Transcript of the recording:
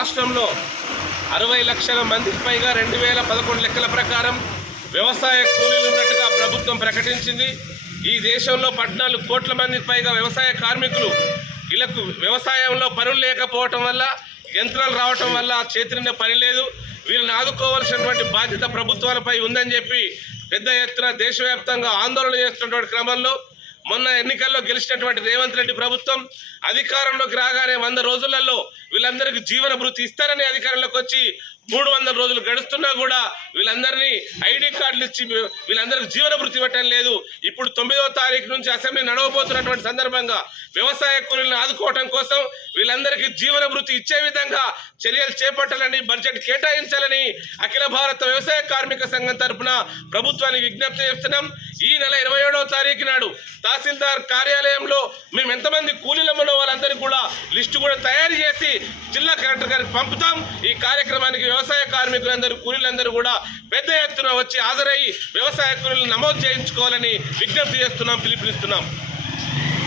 రాష్ట్రంలో 60 లక్షల మందికి పైగా 2011 లెక్కల ప్రకారం వ్యవసాయ కూలీలు ఉన్నట్టుగా ప్రభుత్వం ప్రకటించింది. ఈ దేశంలో 14 కోట్ల మందికి పైగా వ్యవసాయ కార్మికులు వీళ్ళకు వ్యవసాయంలో పనులు లేకపోవటం వల్ల, యంత్రాలు రావటం వల్ల చేతినిండా పని లేదు. వీళ్ళని ఆదుకోవాల్సినటువంటి బాధ్యత ప్రభుత్వాలపై ఉందని చెప్పి పెద్ద ఎత్తున దేశవ్యాప్తంగా ఆందోళన చేస్తున్నటువంటి క్రమంలో మొన్న ఎన్నికల్లో గెలిచినటువంటి రేవంత్ రెడ్డి ప్రభుత్వం అధికారంలోకి రాగానే 100 రోజులలో వీళ్ళందరికీ జీవన భృతి ఇస్తారని అధికారంలోకి వచ్చి 300 రోజులు గడుస్తున్నా కూడా వీళ్ళందరినీ ఐడి కార్డులు ఇచ్చి వీళ్ళందరికీ జీవన భృతి ఇవ్వటం లేదు. ఇప్పుడు 9వ తారీఖు నుంచి అసెంబ్లీ నడవబోతున్నటువంటి సందర్భంగా వ్యవసాయ కూలీలను ఆదుకోవటం కోసం వీళ్ళందరికీ జీవన భృతి ఇచ్చే విధంగా చర్యలు చేపట్టాలని, బడ్జెట్ కేటాయించాలని అఖిల భారత వ్యవసాయ కార్మిక సంఘం తరఫున ప్రభుత్వానికి విజ్ఞప్తి చేస్తున్నాం. ఈ నెల 27వ తారీఖు నాడు తహసీల్దార్ కార్యాలయంలో మేము ఎంతమంది కూలీలు ఉన్న వాళ్ళందరికీ కూడా లిస్టు కూడా తయారు చేసి జిల్లా కలెక్టర్ గారికి పంపుతాం. ఈ కార్యక్రమానికి వ్యవసాయ కార్మికులందరూ, కూలీలందరూ కూడా పెద్ద ఎత్తున వచ్చి హాజరయ్యి వ్యవసాయ కూలీలను నమోదు చేయించుకోవాలని విజ్ఞప్తి చేస్తున్నాం, పిలుపునిస్తున్నాం.